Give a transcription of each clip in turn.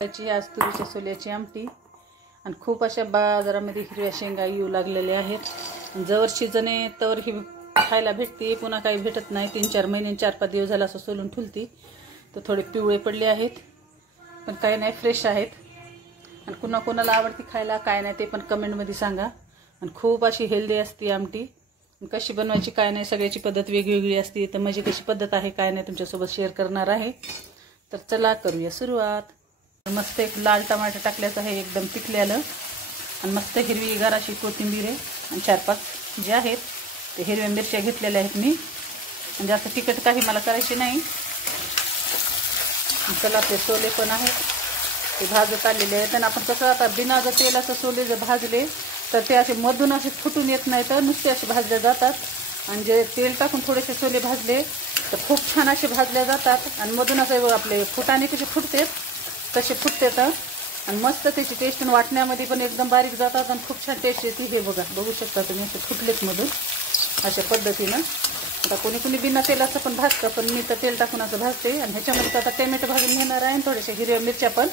त्याची आज तुरीच्या सोल्याची आमटी आणि खूप अशा बाजारामध्ये हिरव्या शेंगा येऊ लागलेल्या आहेत। जवळ सीजन आहे तवर ही खायला भेटते, पुन्हा काही भेटत नाही। 3-4 महिने 4-5 दिवस झाला असं सोलून ठुलती तर थोडे पिवळे पडले आहेत, पण काही नाही, फ्रेश आहेत। आणि कुणा कोणाला आवडती खायला काय नाही ते पण कमेंटमध्ये सांगा। आणि खूप अशी हेल्दी असते आमटी। कशी बनवायची काय नाही, सगळ्याची पद्धत वेगवेगळी असते, तर माझी कशी पद्धत आहे काय नाही तुमच्यासोबत शेअर करणार आहे। तर चला करूया सुरुवात। मस्त एक लाल टमाटर टाकल्याचं आहे, एकदम पिकलेलं, आणि मस्त हिरवी गाराची कोथिंबीर आहे, आणि 4-5 जे आहेत ते हिरव्या मिरच्या घेतलेल्या आहेत मी। म्हणजे असं तिखट काही मला करायचे नाही। चला आपले सोले पण आहेत ते भाजत आलेले आहेत। आणि आपण कसं आता बिना जर तेलाचे सोले जर भाजले तर ते असे मधून असे फुटून येत नाही, तर नुसते असे भाजले जातात। आणि जे तेल टाकून थोडेसे सोले भाजले तर खूप छान असे भाजले जातात, आणि मधून असे आपले फुटाणे कसे फुटतात तसे फुटतात, आणि मस्त त्याची टेस्ट वाटण्यामध्ये पण एकदम बारीक जातात आणि खूप छान टेस्ट येते। हे बघू शकता तुम्ही, असे फुटलेत मधून अशा पद्धतीनं। आता कोणी कोणी बिना तेलाचं पण भाजतं, पण मी तर तेल टाकून असं भाजते। आणि ह्याच्यामध्ये आता टोमॅटो भाजून घेणार आहे, आणि थोड्याशा हिरव्या मिरच्या पण,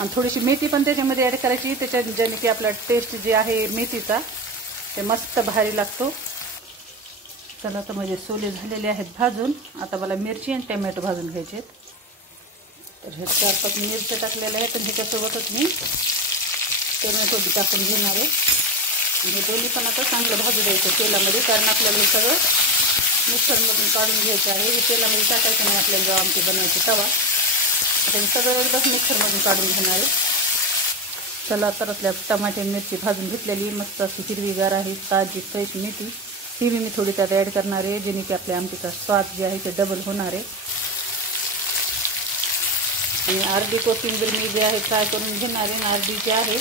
आणि थोडीशी मेथी पण त्याच्यामध्ये ॲड करायची, ज्याने की आपला टेस्ट जे आहे मेथीचा ते मस्त भारी लागतो। चला तर माझे सोले झालेले आहेत भाजून। आता मला मिरची आणि टोमॅटो भाजून घ्यायचे आहेत, तर हे 4-5 मिरच्या टाकलेल्या आहेत, आणि ह्याच्यासोबतच मी टोमॅटो बी टाकून घेणार आहे। हे दोन्ही पण आता चांगलं भाजू द्यायचं तेलामध्ये, कारण आपल्याला हे सगळं मिक्सरमधून काढून घ्यायचं आहे। हे तेलामध्ये टाकायचं नाही आपल्याला जेव्हा आमटी बनवायची तेव्हा। आता हे सगळं एकदम मिक्सरमधून काढून घेणार आहे। चला तर आपल्या टमाटे मिरची भाजून घेतलेली मस्त अशी हिरवीगार आहे, ताजी फ्रेश मेथी ही मी थोडी त्यात ॲड करणार आहे, जेणे की आपल्या आमटीचा स्वाद जे आहे ते डबल होणार आहे। आणि अर्धी कोथिंबीर मी जे आहे फ्राय करून घेणार आहे, आणि अर्धी जी आहे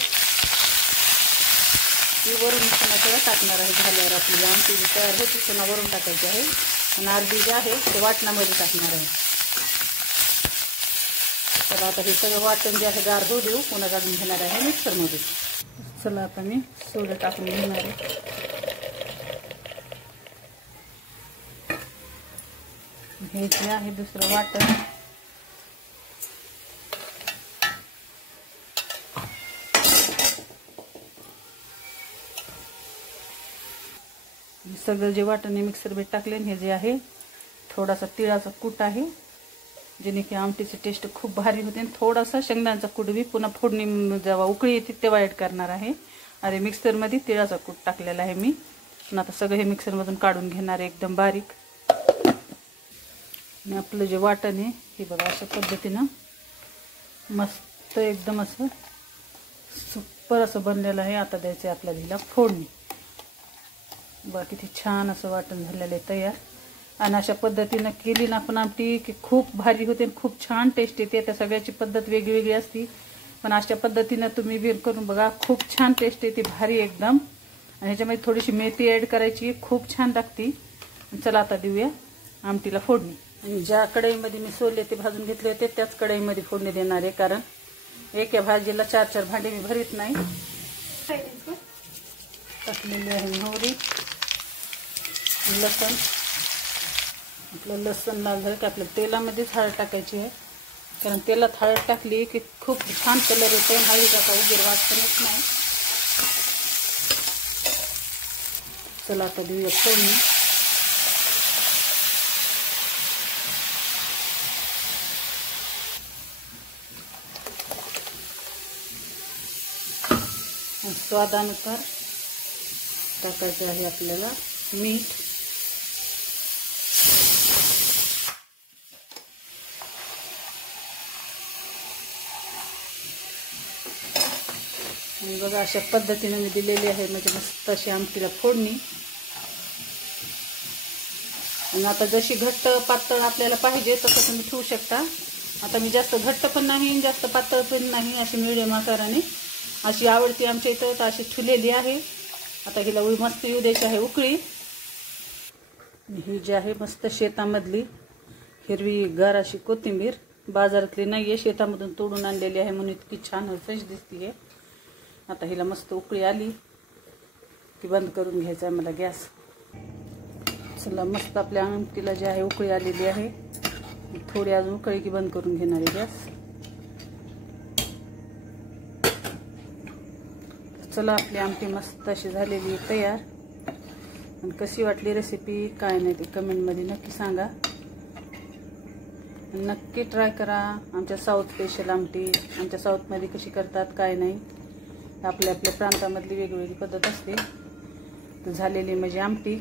ती वरून पुन्हा टाकणार आहे। झाल्यावर आपली आमटी जी तयार होती पुन्हा वरून टाकायची आहे, आणि अर्धी जी आहे ते वाटणामध्ये टाकणार आहे। तर आता हे सगळं वाटण जे आहे गार होऊ देऊ, पुन्हा काढून घेणार आहे मिक्सरमध्ये। चला आता मी सोडं टाकून घेणार आहे। हे जे आहे दुसरं वाटण, सगळं जे वाटण मिक्सरमध्ये टाकले। हे जे आहे थोडासा तिळाचा कूट आहे, जेणे की आमटीची टेस्ट खूप भारी होते। थोडासा शेंगदाण्याचा कूट बी पुन्हा फोडणी जेव्हा उकळी येते तेव्हा ॲड करणार आहे। अरे मिक्सरमध्ये तिळाचा कूट टाकलेला आहे मी। पण आता सगळं हे मिक्सरमधून काढून घेणार आहे एकदम बारीक। आणि आपलं जे वाटण आहे हे बघा अशा पद्धतीनं मस्त एकदम असं सुपर असं बनलेलं आहे। आता द्यायचं आहे आपल्याला हिला फोडणी। बघा किती छान असं वाटण झालेलं आहे तयार। आणि अशा पद्धतीनं केली ना आपण आमटी की खूप भारी होते, खूप छान टेस्ट येते। त्या सगळ्याची पद्धत वेगवेगळी असते, पण अशा पद्धतीनं तुम्ही बी करून बघा, खूप छान टेस्ट येते भारी एकदम। आणि ह्याच्यामध्ये थोडीशी मेथी ॲड करायची, खूप छान लागते। चला आता देऊया आमटीला फोडणी। आणि ज्या कढईमध्ये मी सोले ते भाजून घेतले होते त्याच कढईमध्ये फोडणी देणार आहे, कारण एका भाजीला 4-4 भांडे मी भरीत नाही। टाकलेली आहे मोहरी, लसण। आपलं लसण लाल झालं की आपल्या तेलामध्येच हळद टाकायची आहे, कारण तेलात हळद टाकली की खूप छान कलर येतो, हळदीचा काही उग्र वास पण येत नाही। चला आता देऊया फोडणी। स्वादानुसार टाकायचे आहे आपल्याला मीठ, आणि बघा अशा पद्धतीने मी दिलेली आहे म्हणजे मस्त अशी आमटीला फोडणी। आणि आता जशी घट्ट पातळ आपल्याला पाहिजे तसं तुम्ही ठेवू शकता। आता मी जास्त घट्ट पण नाही जास्त पातळ पण नाही, अशी मिडियम आकाराने अशी आवडती आमच्या इथं, तर अशी ठुलेली आहे। आता हिला मस्त येऊ द्यायची आहे उकळी। ही जी आहे मस्त शेतामधली हिरवी गार अशी कोथिंबीर, बाजारातली नाही आहे, शेतामधून तोडून आणलेली आहे म्हणून इतकी छान फ्रेश दिसते। आता हिला मस्त उकळी आली की बंद करून घ्यायचा आहे मला गॅस। चला मस्त आपल्या आमटीला जे आहे उकळी आलेली आहे, थोडी अजून उकळी की बंद करून घेणार आहे गॅस। चला, आपली आमटी मस्त अशी झालेली तयार. आणि कशी वाटली रेसिपी काय नाही ते कमेंटमध्ये नक्की सांगा. नक्की ट्राय करा आमच्या साऊथ स्पेशल आमटी. आमच्या साऊथमध्ये कशी करतात काय नाही, आपल्या आपल्या प्रांतामधली वेगवेगळी पद्धत असते. तर झालेली माझी आमटी